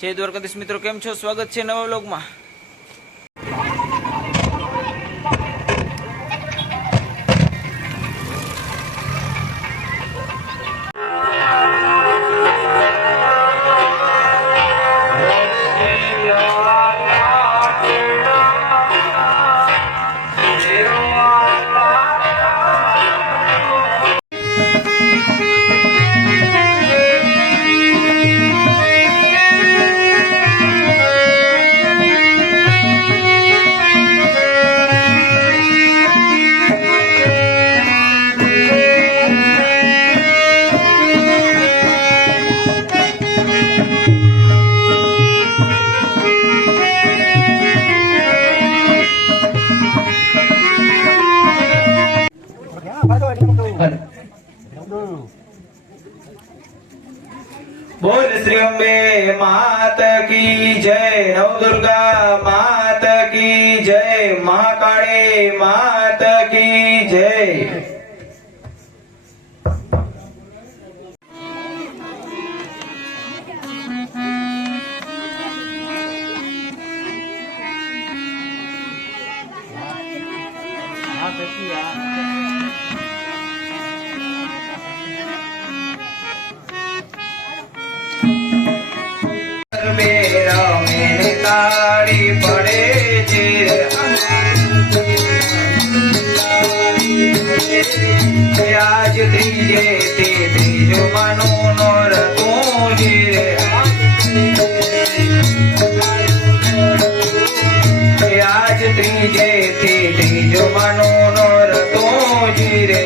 જય દ્વારકાધીશ મિત્રો, કેમ છો? સ્વાગત છે નવા વ્લોગમાં। बोल श्री अम्बे मात की जय, नवदुर्गा मात की जय, महाकाली मात की जय। मेरा मेरे ताड़ी पड़े जे, आज त्रीजे ते त्रीजो मनु नोर तू जी, आज त्रीजे ते त्रीजो मनु नोर तू जी रे।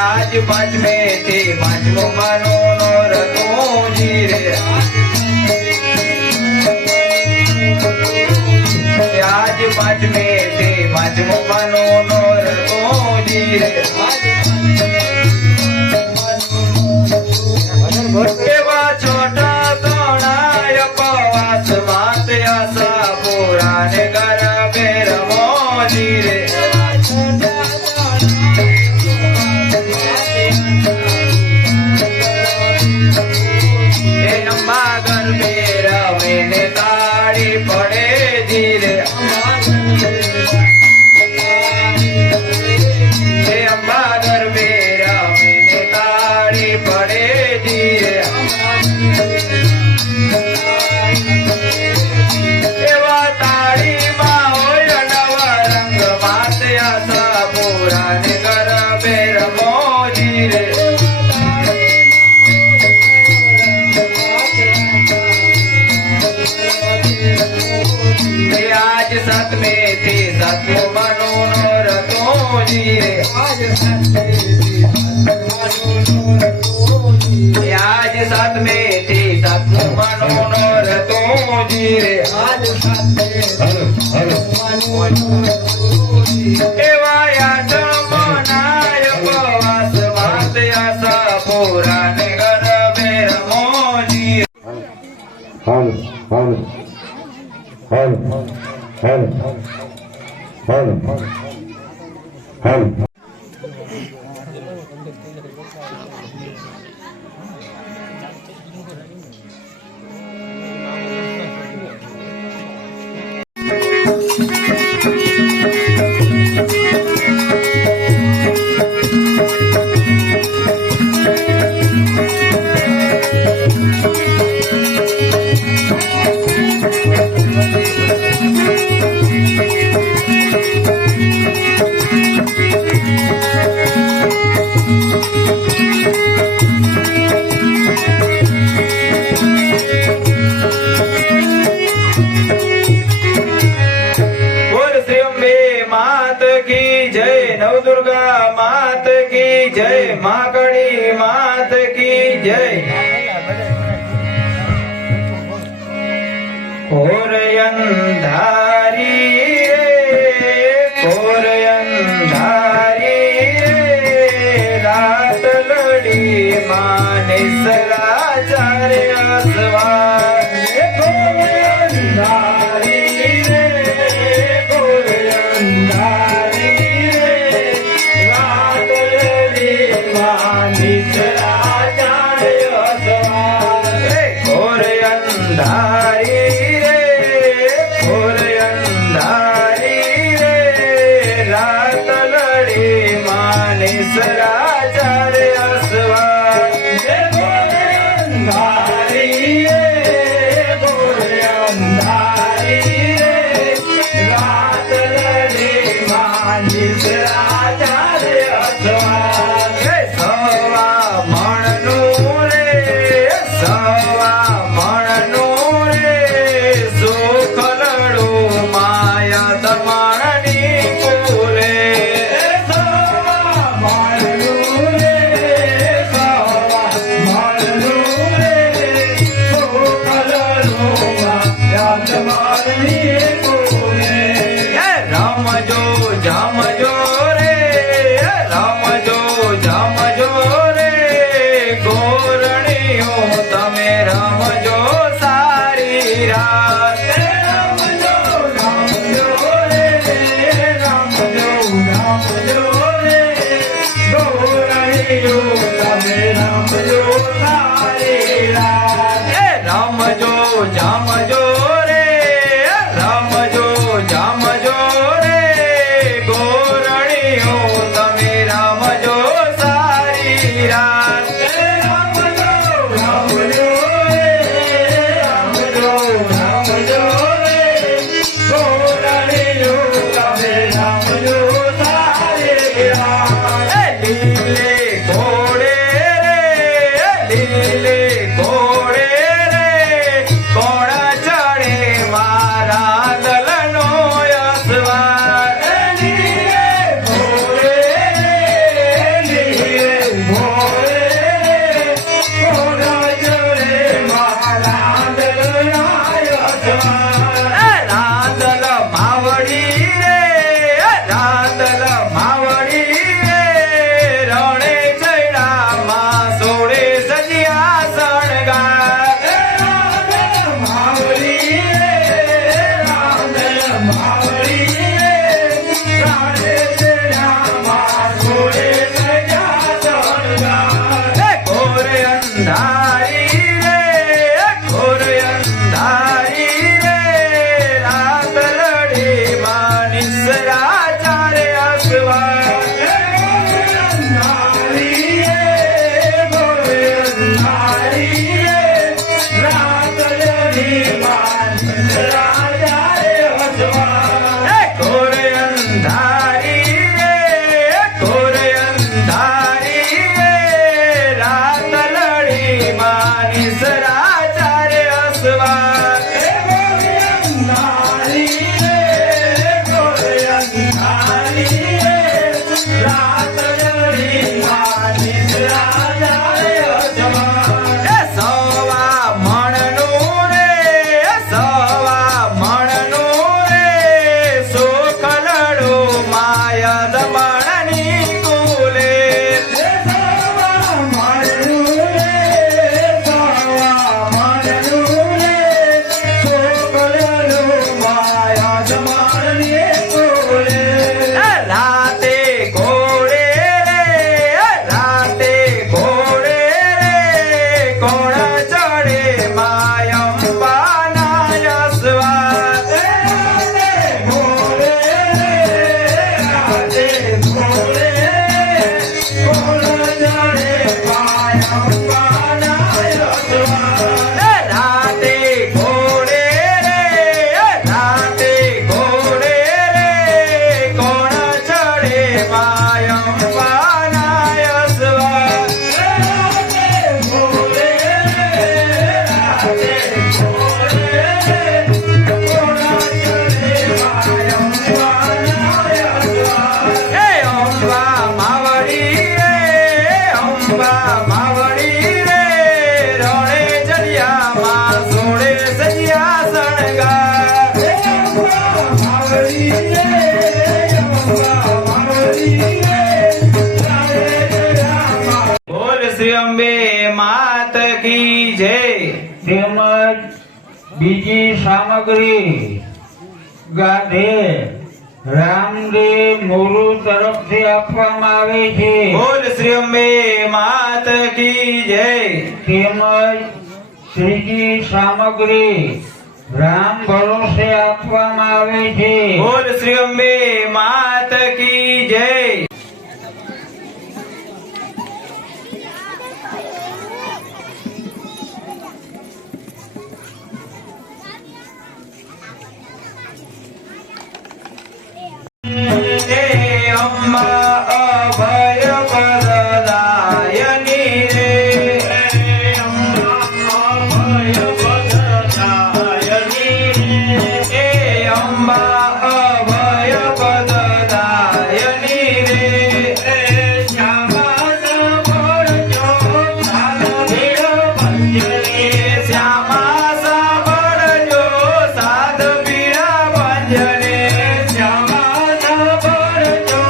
आज पांचमे ते पांचमो मानो नोर तू जी रे, आज पांचमे ते पांचमो मानो नोर तू जी रे। एवा छोटा तोणाय पवास मात आसा पुराने घर बेर मोजी रे। आज सात में थे सातों मनो नोर तू जी रे, आज सात में थे सातों मनो नोर तू जी रे। एवाया मनाय पवास मात आसा पुराने घर बेर मोजी। અંધારી રે ઘોર અંધારી રે રાત લડી માં નિસરા ચારે અસવાર ઘોર અંધારી રે ઘોર અંધારી રે રાત લડી માં નિસરા ચારે અસવાર ઘોર અંધારી રે ઘોર અંધારી રે રાત લડી માં નિસરા ચારે અસવાર ઘોર અંધારી રે ઘોર અંધારી રે રાત લડી માં નિસરા ચારે અસવાર સવા મણનું રે સવા મણનું રે સુખ લડું માયા તમારની કુલે સવા મણનું રે સવા મણનું રે સુખ લડું માયા તમારની કુલે રમજો જમજો રે રમજો જમજો રે ગોરણીઓ તમે રમજો સારી રાત રમજો રમજો રે રમજો રમજો રે ગોરણીઓ તમે રમજો સારી રાત રમજો જમજો રે રમજો જમજો રે ગોરણીઓ તમે રમજો સારી રાત રમજો રમજો રે રમજો રમજો રે ગોરણીઓ તમે રમજો સારી રાત લીલે ઘોડે રે લીલે ઘોડે રે કોણ ચડે મારા દલનો અસવાર લીલે ઘોડે રે લીલે ઘોડે રે કોણ ચડે મારા દલના અસવાર રાંદલ માવડી રે રાંદલ માવડી રે રણે ચૈડામાં સોળે સજિયા શણગાર રાંદલ માવડી રે રાંદલ માવડી રે રણે ચૈડામાં સોળે સજિયા શણગાર ઘોર અંધારી રે ઘોર અંધારી રે રાત લડી માં નિસરા ચારે અસવાર અંધારી રે ઘોર અંધારી રે રાત લડી માં નિસરા ચારે અસવાર ઘોર અંધારી રે ઘોર અંધારી રે રાત લડી માં નિસરા ચારે અસવાર ઘોર અંધારી રે ઘોર અંધારી રે રાત લડી માં નિસરા ચારે અસવાર સવા મણનું રે અંબે માત કી જય. તેમજ બીજી સામગ્રી ગાધે રામદેવ મોરુ તરફથી આપવામાં આવે છે. બોલ શ્રી અંબે માત કી જય. તેમજ ત્રીજી સામગ્રી રામ ભરોસે આપવામાં આવે છે. બોલ શ્રી અંબે માત કી જય. હે અંબા અભય પ્રદાયની રે. હે અંબા અભય પ્રદાયની રે. હે અંબા અભય પ્રદાયની રે. હે શ્યામા સાંભળજો સાધવીર ભંજની. શ્યામા સાંભળજો સાધવીર ભંજની. શ્યામા સાંભળજો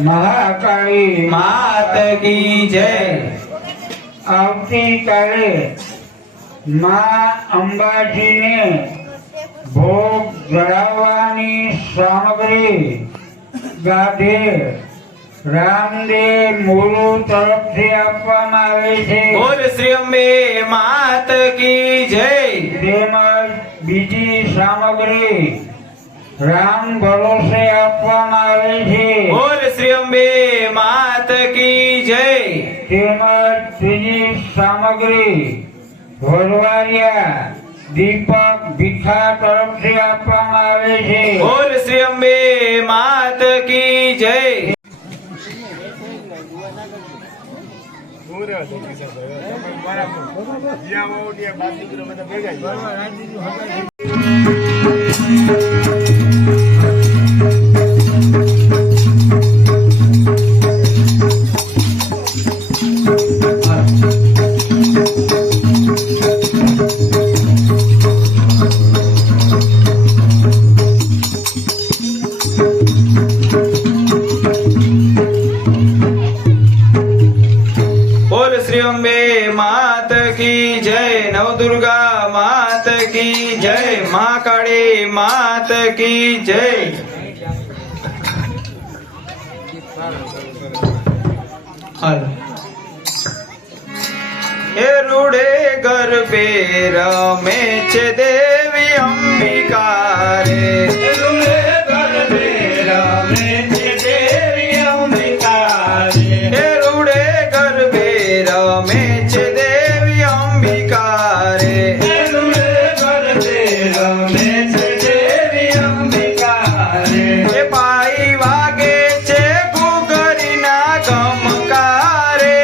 મહાકાળી માત કી જય આવતીકાલે માં અંબાજીને ભોગ ધરાવવાની સામગ્રી ગાધેર રામદેવ મુરુ તરફથી આપવામાં આવે છે બોલ શ્રી અંબે માત કી જય તેમજ બીજી સામગ્રી રામ ભરોસે આપવામાં આવે છે બોલ શ્રી અંબે માત કી જય તેમજ ત્રીજી સામગ્રી વરવાડિયા દીપક ભીખા તરફથી આપવામાં આવે છે બોલ શ્રી અંબે માત કી જય બોલ શ્રી અંબે માત કી જય નવદુર્ગા માત કી જય મહાકાળી માત કી જય હાલ એ રૂડે ગરબે રમે છે દેવી અંબિકા રે રૂડે ગરબે રમે છે દેવી અંબિકા રે એ રૂડે ગરબે રમે છે દેવી અંબિકા રે એ રૂડે ગરબે રમે છે દેવી અંબિકા રે એ પાઈ વાગે છે ઘૂઘરીના ગમકારે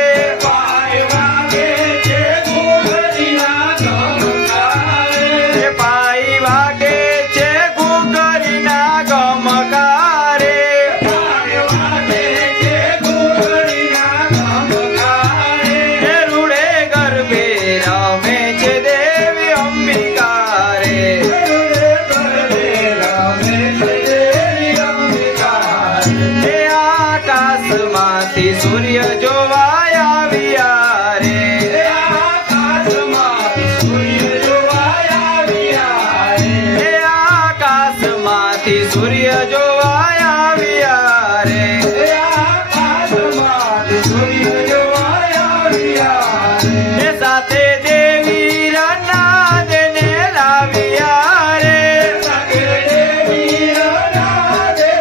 પાઈ વાગે છે ઘૂઘરીના ગમકારે એ પાઈ વાગે છે ઘૂઘરીના ગમકારે પાઈ વાગે છે ઘૂઘરીના ગમકારે એ રૂડે ગરબે રમે છે દેવી અંબિકા રે રૂડે ગરબે રમે છે દેવી અંબિકા રે એ આકાશમાંથી સૂર્ય જોવાય આવ્યા રે એ આકાશમાંથી સૂર્ય જોવાય આવ્યા રે એ આકાશમાંથી સૂર્ય જોવાય આવ્યા રે એ આકાશમાંથી સૂર્ય જોવાય આવ્યા રે એ સાથે દેવી રનાદને લાવ્યા રે સાથે દેવી રનાદને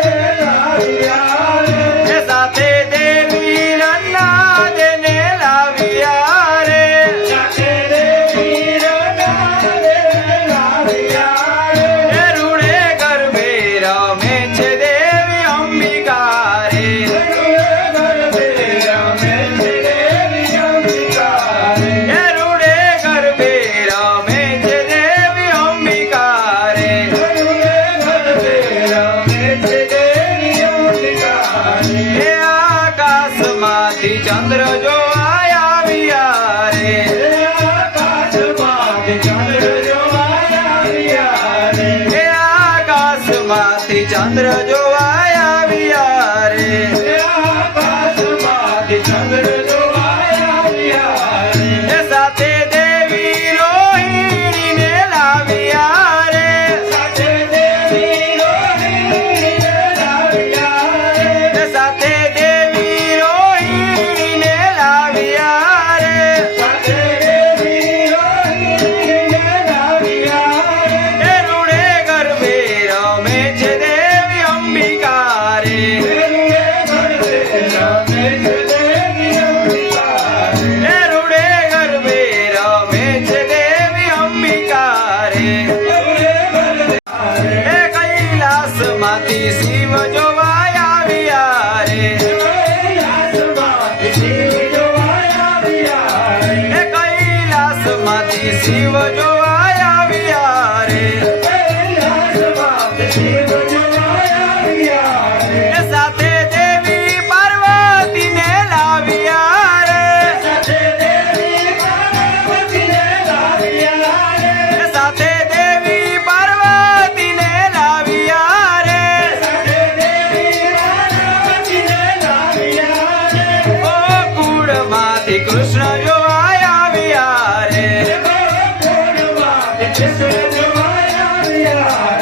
લાવ્યા રે એ સાથે દેવી રનાદને લાવ્યા રે સાથે દેવી રનાદને લાવ્યા રે એ રૂડે ગરબે રમે છે દેવી અંબિકા રે રૂડે ગરબે રમે છે દેવી અંબિકા રે એ રૂડે ગરબે રમે છે દેવી અંબિકા રે રૂડે ગરબે રમે છે દેવી અંબિકા રે એ આકાશમાંથી ચંદ્ર જોવાય આવ્યા રે એ આકાશમાંથી ચંદ્ર જોવાય આવ્યા રે એ આકાશમાંથી ચંદ્ર જોવાય આવ્યા રે એ આકાશમાંથી ચંદ્ર જોવાય આવ્યા રે એ સાથે દેવી રોહિણીને લાવ્યા રે સાથે દેવી રોહિણીને લાવ્યા રે એ સાથે દેવી રોહિણીને લાવ્યા રે સાથે દેવી રોહિણીને લાવ્યા રે એ રૂડે ગરબે રમે છે દેવી અંબિકા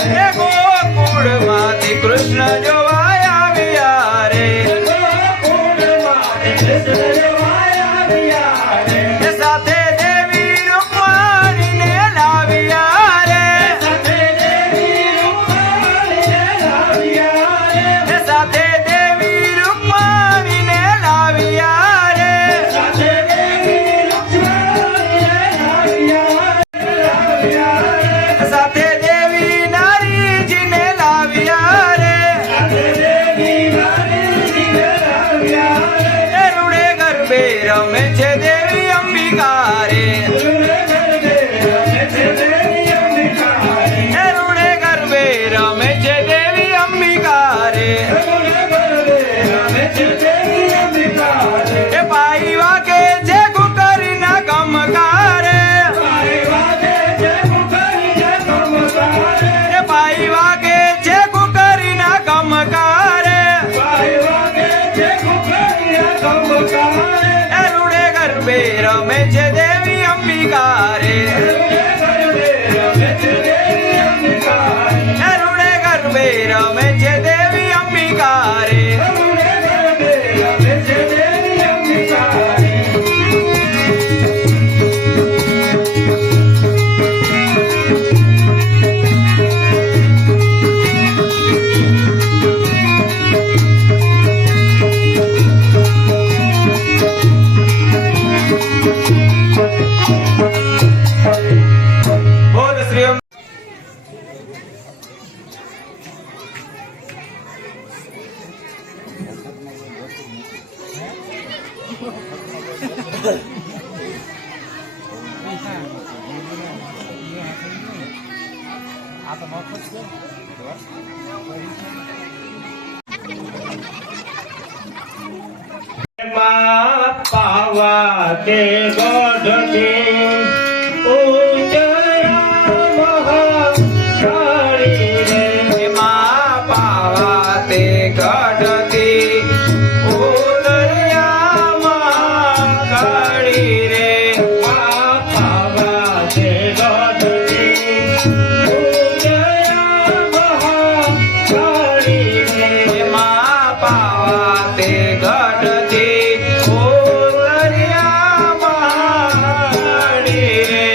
હે ગોકુળમાંથી કૃષ્ણ જોવાય આવ્યા રે હે સાથે દેવી રૂકમણીને લાવ્યા રે હે સાથે દેવી રૂકમણીને લાવ્યા રે સાથે દેવી નારીજીને લાવ્યા રે એ રૂડે ગરબે રમે છે દેવી અંબિકા રે એ રૂડે ગરબે રમે છે દેવી અંબિકા રે એ પાઈ વાગે છે કુકરીના ગમકારે એ પાઈ વાગે છે કુકરીના ગમકારે એ રૂડે ગરબે રમે છે દેવી અંબિકા રે એ રૂડે ગરબે રમે છે દેવી અંબિકા રે બોલ શ્રી અંબે. પાવા તે ગઢથી ઉજયા મહાકાળી રે એમાં પાવા તે ગઢથી ઉતર્યામાં કાળી રે પાવા તે ગઢથી ઉજયા મહાકાળી રે એમાં પાવા તે ગઢથી ઉતર્યામાં કાળી રે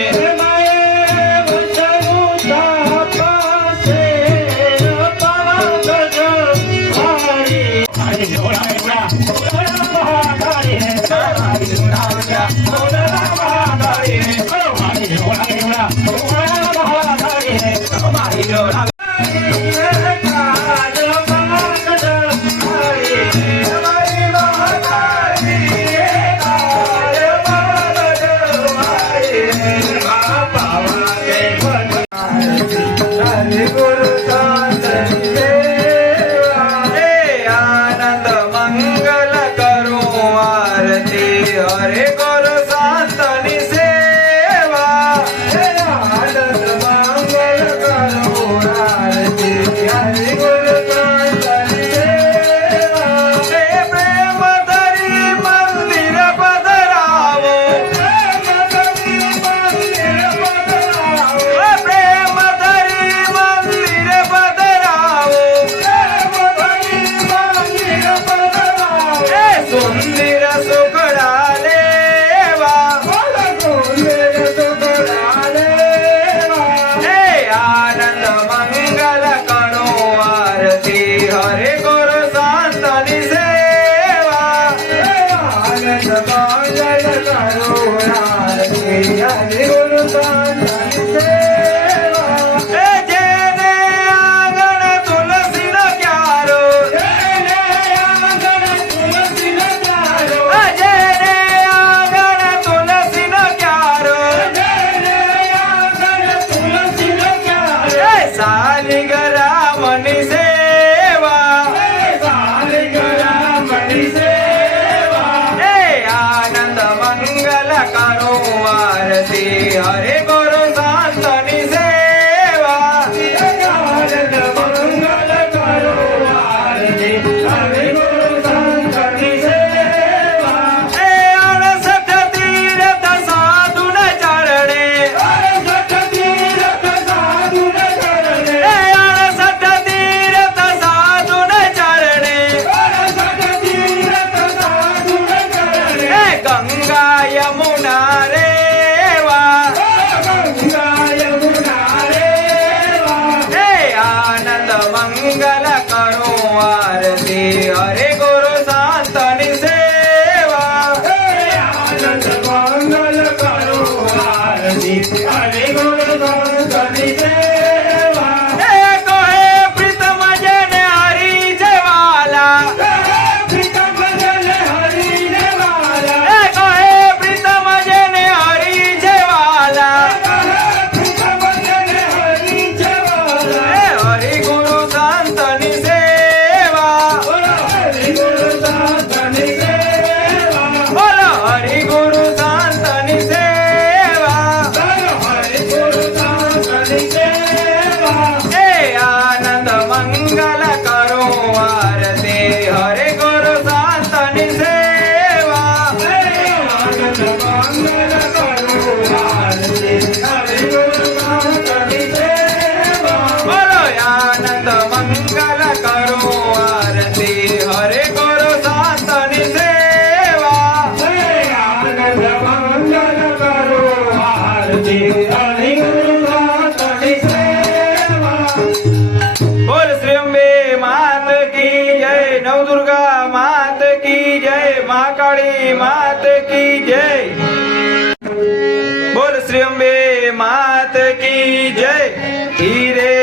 આનંદ મંગલ કરું આરતી હરે ગુરુ સંતની સેવા આનંદ મંગલ કરો જય હીરે